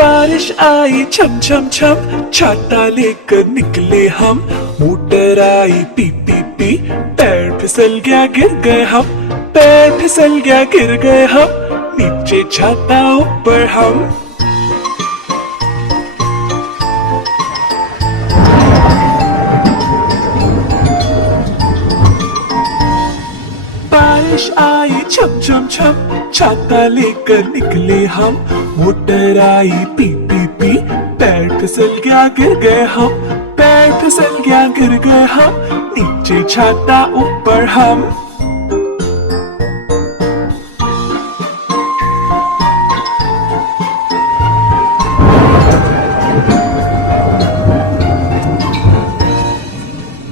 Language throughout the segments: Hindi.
बारिश आई छम छम छम, छाता लेकर निकले हम। Motor I P P P, पैर फिसल गया गिर गए हम। पैर फिसल गया गिर गए हम, नीचे छाता ऊपर हम। बारिश आई छम छम छम, छाता लेकर निकले हम। Motor I P P P, पैर फिसल गया गिर गए हम। पैर फिसल गया गिर गए हम, नीचे छाता ऊपर हम।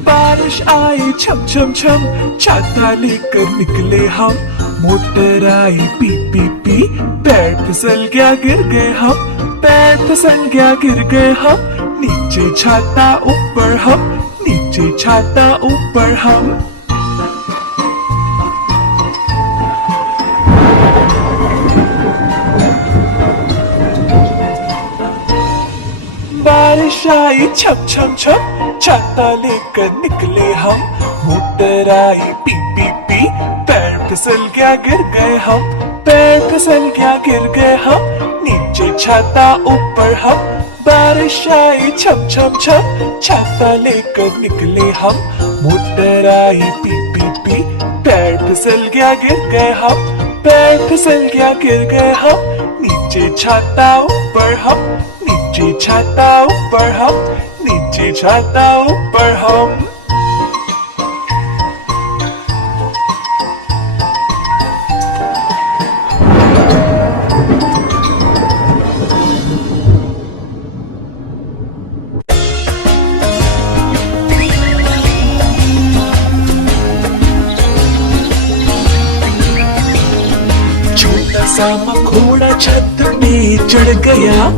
बारिश आई छम छम छम, छाता लेकर निकले हम। Motor I P P P, पैर फिसल गया गिर गए हम। पैर फिसल गया गिर गए हम, नीचे छाता ऊपर हम। नीचे छाता ऊपर हम। बारिश आई छम छम छम, छाता लेकर निकले हम। Motor I P P P, पैर फिसल गया गिर गए हम। पैर फिसल गया गिर गए हम, नीचे छाता ऊपर हम। बारिश आई छम छम छम, छाता लेकर निकले हम। Motor I P P P, पैर फिसल गया गिर गए हम। पैर फिसल गया गिर गए हम, नीचे छाता ऊपर हम। नीचे छाता ऊपर हम। नीचे छाता ऊपर हम। छोटा सा मखोड़ा छत पे चढ़ गया।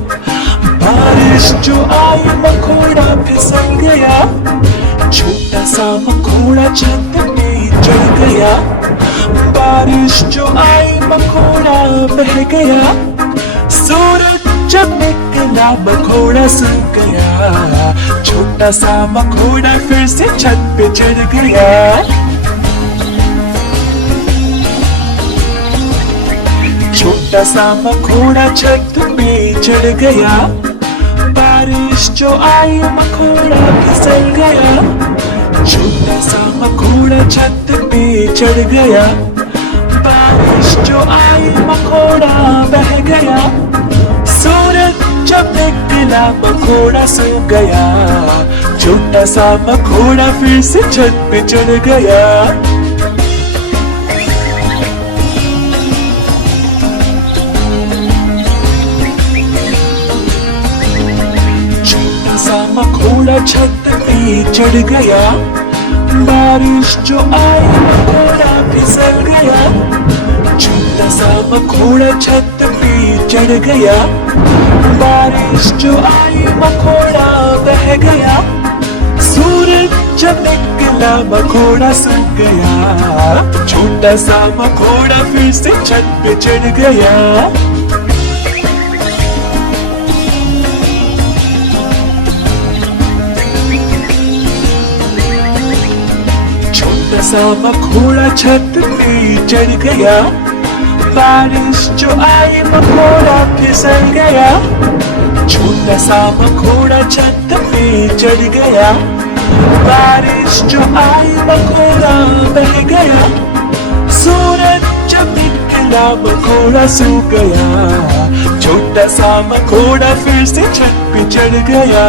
बारिश जो आई मखोड़ा फिसल गया। छोटा सा मखोड़ा छत पे चढ़ गया। बारिश जो आई मखोड़ा बह गया। सूरज जब निकला मखोड़ा सूख गया। छोटा सा मखोड़ा फिर से छत पे चढ़ गया। छोटा सा मखोड़ा छत पे चढ़ गया। बारिश जो आई मखोड़ा फिसल गया। छोटा सा मखोड़ा छत पे चढ़ गया। बारिश जो आई मखोड़ा बह गया। सूरज जब निकला मखोड़ा सूख गया। छोटा सा मखोड़ा फिर से छत पे चढ़ गया। मखोड़ा छत पे चढ़ गया। बारिश जो आई मखोड़ा फिसल गया। छोटा सा मखोड़ा छत पे चढ़ गया। बारिश जो आई मखोड़ा बह गया। सूरज जब निकला मखोड़ा सूख गया। छोटा सा मखोड़ा फिर से छत पे चढ़ गया। सा मखोड़ा छत पे चढ़ गया। बारिश जो आई मखोड़ा फिसल गया। छोटा सा मखोड़ा छत पे चढ़ गया। बारिश जो आई मखोड़ा बह गया। सूरज जब निकला मखोड़ा सूख गया। छोटा सा मखोड़ा फिर से छत पे चढ़ गया।